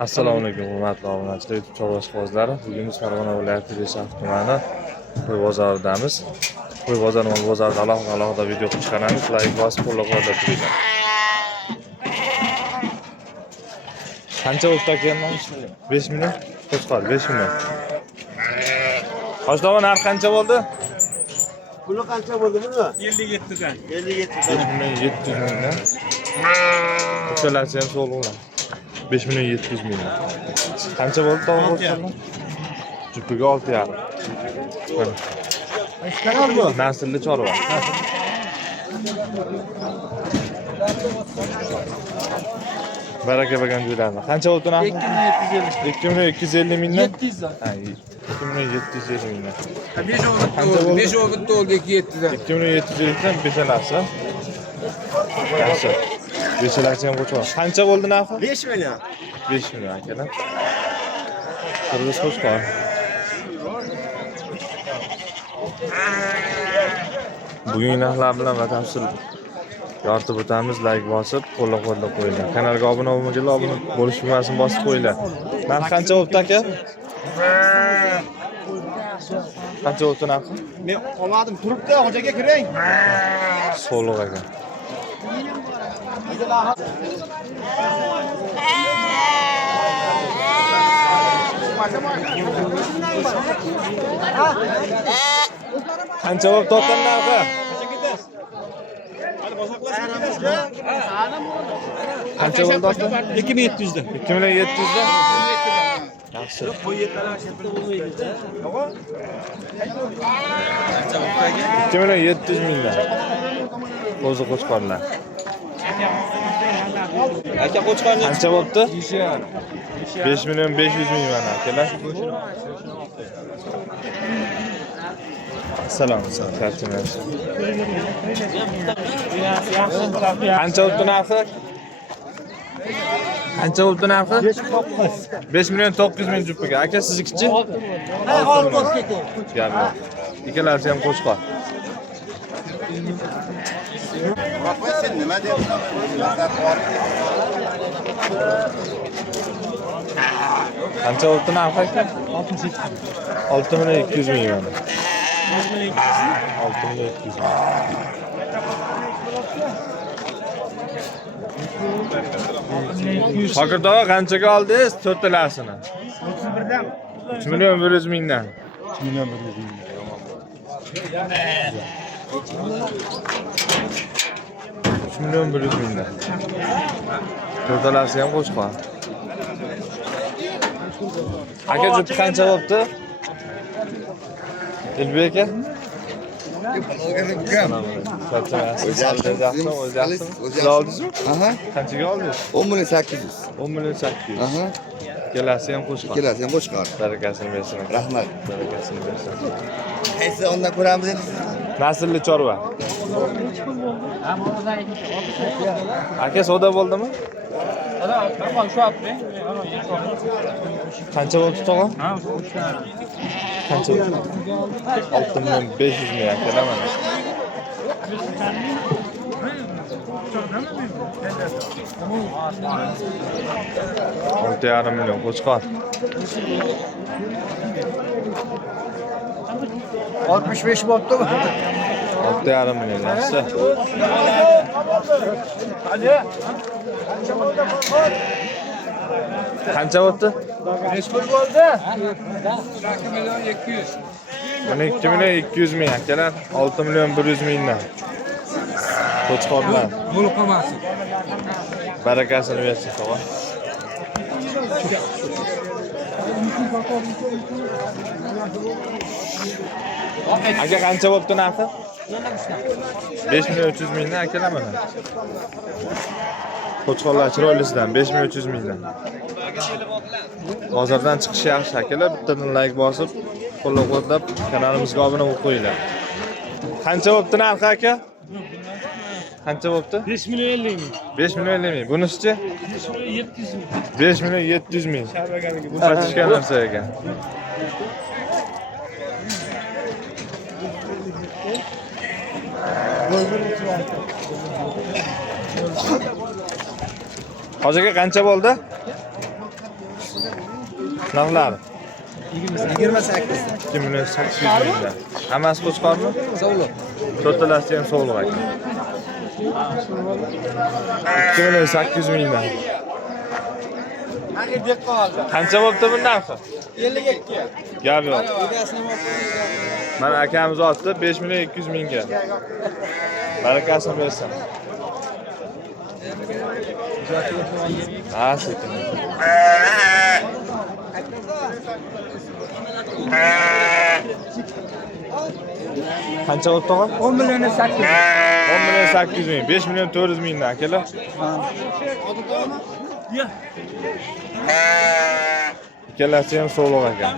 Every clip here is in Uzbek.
Assalomu alaykum hurmatli obunachilar, YouTube chorvachi qozlari. Bugun biz Farg'ona viloyati Beshaf tumani qo'y bozoridamiz. Qo'y bozori mol bozorida alohida video chiqaramiz. Like bosib qo'llab-quvvatlab turinglar. Qancha o'tdi ekan? 5 million. Qo'shqor 5 million. Hoshdoba narx qancha bo'ldi? Puli qancha bo'ldi buni? 57 dan. 57 5 million 700 mingdan. Uchalasi ham so'lg'ular. 5 million 700 mingdan. Qancha bo'ldi tog'am qo'shqorlar? Jupiga 6,5. Kanal bu. Naslli chorva. Baraka bergan joylarni. Qancha bo'ldi narxi? 2,250 mingdan. 700 dan. Ha, 2,750 mingdan. 5 o'g'it oldi 2,7 dan. 2,750 dan beshalasi. Yaxshi. Beshalasi ham qo'shib. Qancha bo'ldi narxi? 5 million. 5 million akalar. Qirg'iz qo'shqor. Bugungi narxlar bilan batafsil yoritib o'tamiz. Like bosib, qo'llab-quvvatlab qo'yinglar. Kanalga obuna bo'lmaganlar obuna bo'lish tugmasini bosib qo'yinglar. Narx qancha bo'libdi aka? Qancha bo'libdi narxi? Men olmadim, turibdi, xo'jaga kiring. So'liq aka. Qancha bo'lib to'xtan narxi? Qancha bo'ldi aka? 2700 dan. 2,700 dan. Yaxshi. 2,700 mingdan. O'zi qo'chqorlar. Aka qo'chqorni Qancha bo'libdi? 5 million 500 ming mana akalar. Assalomu alaykum. Qancha bo'libdi narxi? Qancha bo'libdi narxi? 5 million 900 ming jupiga. Aka siznikichi? Ha, olib ketdi. Gapi. Ikkalasi ham qo'chqor. Sen nima deyapsan? Qancha bo'libdi narxi aka? 6 million 200 ming mana. 6 million 200 ming. Hokirdoga qanchaga oldingiz? To'rttalasini. 3 million 100 mingdan. 3 million 100 ming. 3 million 100 mingdan. To'rtalasi ham qo'shqor. Aka jupi qancha bo'libdi? Elbek aka? Siz oldingizmi? Aha. Qanchaga oldingiz? 10 million 800. 10 million 800. Aha. Ikkalasi ham qo'shqor. Ikkalasi ham qo'shqor. Barakasini bersin. Rahmat. Barakasini bersin. Qaysi ondan ko'ramiz endi? Naslli chorva. Aka savdo bo'ldimi? Qancha bo'ldi tog'a? Qancha bo'ldi? 6 million 500 ming akalar mana. Olti yarim million qo'chqor. 65 bo'ptimi? 6,5 million yaxshi. Qancha bo'ldi? 5 pul bo'ldi. 2 million 200. Mana 2 million 200 ming akalar, 6 million 100 mingdan. Qo'chqorlar. Bo'l qolmasin. Barakasini bersin tog'a. Aka qancha bo'pti narxi? 5 million 300 mingdan akalar mana. Qo'chqorlar chiroylisidan 5 million 300 mingdan. Bozordan chiqish yaxshi akalar, bittadan like bosib, qo'llab-quvvatlab kanalimizga obuna bo'lib qo'yinglar. Qancha bo'pti narxi aka? Qancha bo'pti? 5 million 50 ming. 5 million 50 ming. Bunisichi? 5 million 700 ming. 5 million 700 ming. Satishgan narsa ekan. Hoji aka qancha bo'ldi? Narxlari? 28. 2 million 800 mingdan. Hammasi qo'chqormi? Sog'liq. To'rtalasi ham sog'liq ekan. 2 million 800 mingdan. Qancha bo'pti bu narxi? 52. Gap yo'q. Mana akamiz otdi 5 million 200 mingga. Barakasini bersin. Ha, sekin. Qancha bo'pti tog'a? 10 million 800. 10 million 800 ming, 5 million 400 mingdan akalar. Ikkalasi ham sog'liq ekan.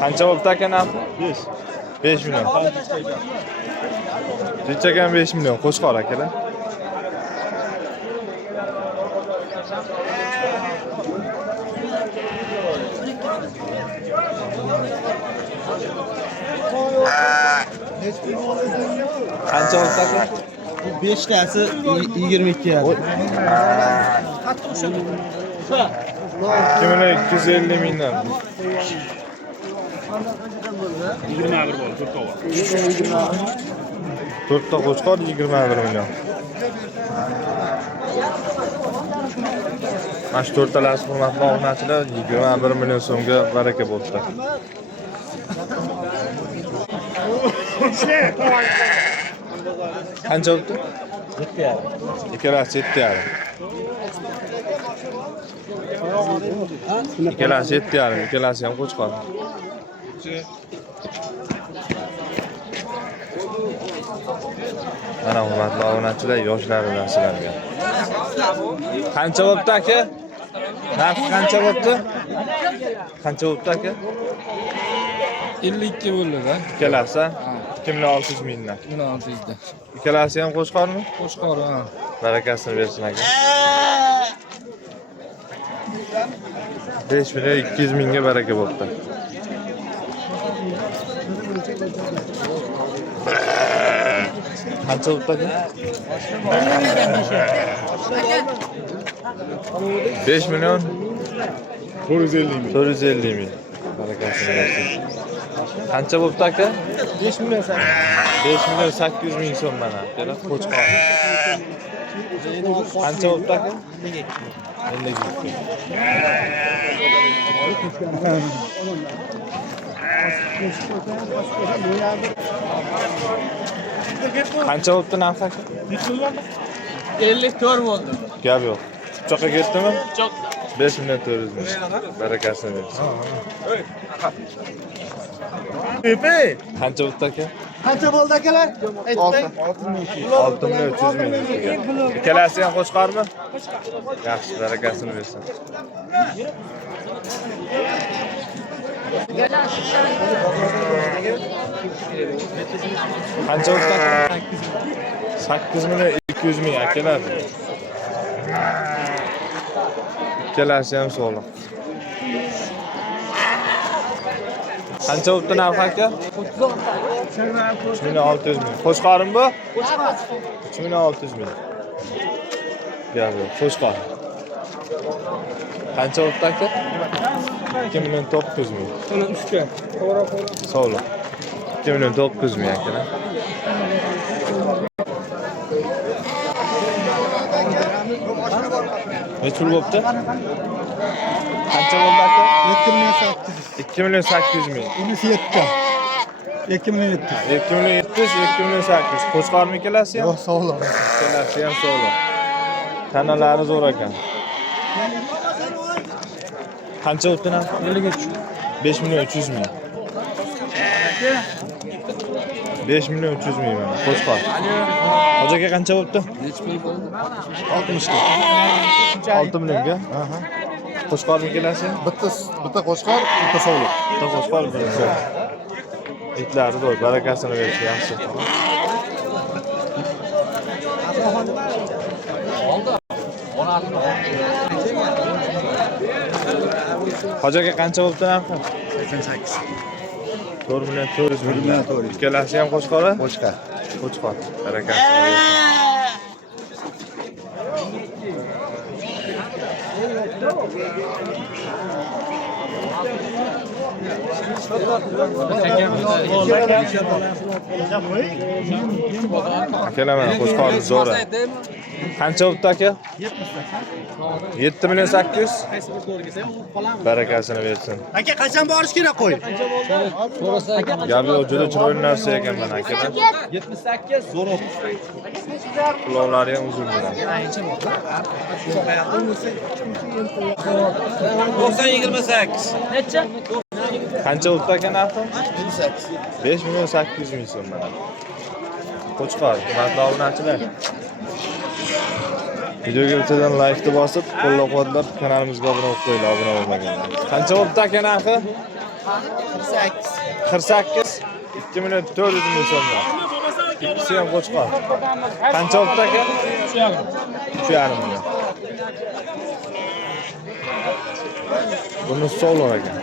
Qancha bo'pti aka narxi? 5 million. Kechagan 5 million qo'shqor akalar. Qancha bo'pti aka? 5 tasi 22 ya. 2 million 250 mingdan. 21 bo'ldi, to'rtova. 4 ta qo'chqor 21 million. Mana shu to'rtalasi hurmatli obunachilar 21 million so'mga baraka bo'ldi. Qancha bo'ldi? 7,5. Ikkalasi 7,5. Ikkalasi 7,5, ikkalasi ham qo'chqor. Mana hurmatli obunachilar yoshlaridan sizlarga. Qancha bo'pti aka? Narxi qancha bo'pti? Qancha bo'pti aka? 52 bo'ldi-da. Ikkalasi 2600 mingdan. 1600 da. Ikkalasi ham qo'chqormi? Qo'shqor, ha. Barakasini bersin aka. 5 million 200 mingga baraka bo'pti. Qancha bo'pti aka? 5 million 450 ming. 450 ming. Barakasini bersin. Qancha bo'pti aka? 5 million 5 million 800 ming so'm mana. Kerak qo'chqor. Qancha bo'pti aka? 52. Qancha bo'pti narxi aka? 54 bo'ldi. Gap yo'q. Cho'qqa ketdimi? Cho'q. 5 million 400 ming. Barakasini bersin. Qancha bo'pti aka? Qancha bo'ldi akalar? 6 million 300 ming. Ikkalasi ham qo'chqormi? Yaxshi, barakasini bersin. Qancha bo'pti aka? 8 million 200 ming akalar. Ikkalasi ham sog'liq. Qancha bo'pti narxi aka? 3 million 600 ming. Qo'chqorim bu? 3 million 600 ming. Gap yo'q, qo'chqor. Qancha bo'pti aka? 2 million 900 ming. Mana 3 ta. Sog'liq. 2 million 900 ming akalar. Necha pul bo'pti? Qancha bo'ldi aka? 2 million 800 ming. 2 million 7. 2 million 700, 2 million 800. Qo'chqormi ikkalasi ham? Yo'q, sog'liq. Ikkalasi ham sog'liq. Tanalari zo'r ekan. Qancha bo'pti narxi? 5 million 300 ming. 5 million 300 ming mana. Qo'chqor. Hoji aka qancha bo'pti? Necha pul bo'ldi? 60 ta. 6 millionga. Aha. Qo'chqormi ikkalasi? Bitta qo'chqor, bitta sog'liq. Bitta qo'chqor, bitta. Itlari zo'r, barakasini bersin, yaxshi. Hoji aka qancha bo'pti narxi? 88. 4 million 400 ming. Ikkalasi ham qo'chqori? Qo'chqor. Qo'chqor. Barakasini bersin. Akalar mana qo'chqorni zo'ri. Qancha bo'pti aka? 7 million 800. Barakasini bersin. Aka qachon borish kerak qo'y? Gapi yo'q, juda chiroyli narsa ekan mana akadan. 78 zo'r. Quloqlari ham uzun bo'ladi. 90-28. Necha? Qancha bo'pti aka narxi? 5 million 800 ming so'm mana. Qo'chqor, hurmatli obunachilar. Videoga o'tadan like bosib, qo'llab-quvvatlab kanalimizga obuna bo'lib qo'yinglar, obuna bo'lmaganlar. Qancha bo'pti aka narxi? 48. 2 million 400 ming so'm. İkisi ham qo'chqor. Qancha bo'pti aka? 3,5 million. Buni solo ekan.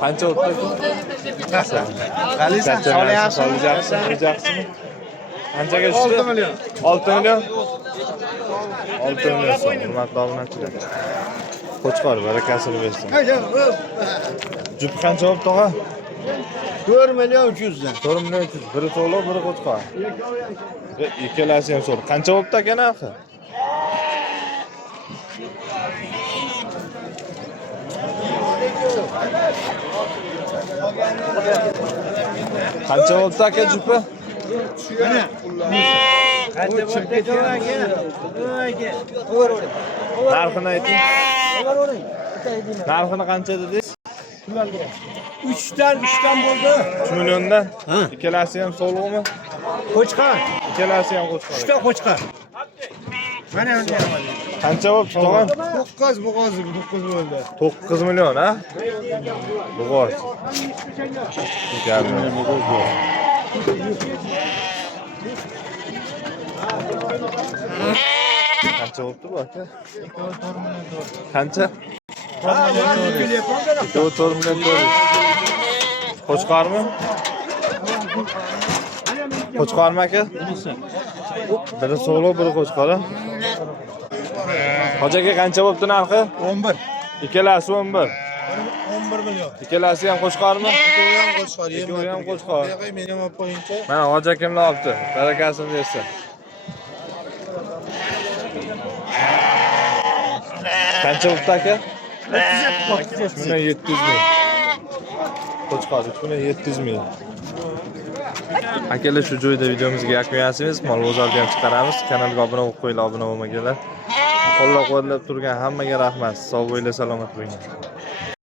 Qancha bo'pti aka? Qalisan, solyapsan. Solyapsizmi? Qanchaga tushdi? 6 million. 6 million. 6 million so'm. Hurmatli obunachilar. Qo'chqor barakasini bersin. Jup qancha bo'pti tog'a? 4 million 300 dan. 4 million 300. Biri to'liq, biri qo'chqor. Ikkalasi ham so'l. Qancha bo'pti aka narxi? Qancha bo'pti aka jupi? Narxini ayting. Narxini qancha dedingiz? 3dan bo'ldi. 3 milliondan. Ikkalasi ham so'lg'imi? Qo'chqor. Ikkalasi ham qo'chqor. 3ta qo'chqor. Mana endi. Qancha bo'pti tog'am? 9 bo'g'ozi 9 bo'ldi. 9 million ha? Bo'g'oz. Qancha bo'pti bu aka? Qancha? 4 million. Qo'chqormi? Qo'chqormi aka? Biri so'lo, biri qo'chqor. Hoji aka qancha bo'pti narxi? 11. Ikkalasi 11. 11 million. Ikkalasi ham qo'chqormi? Ikkovi ham qo'chqor. Ikkovi ham qo'chqor. Meni ham olib qo'yingchi. Mana hoji akamlar olibdi. Barakasini bersin. Qancha bo'pti aka? 3 million 700 ming. Qo'chqor 3 million 700 ming. Akalar shu joyda videomizga yakun yasaymiz. Mol bozorda ham chiqaramiz. Kanalga obuna bo'lib qo'yinglar, obuna bo'lmaganlar. Qo'llab-quvvatlab turgan hammaga rahmat. Sog' bo'linglar, salomat bo'ling.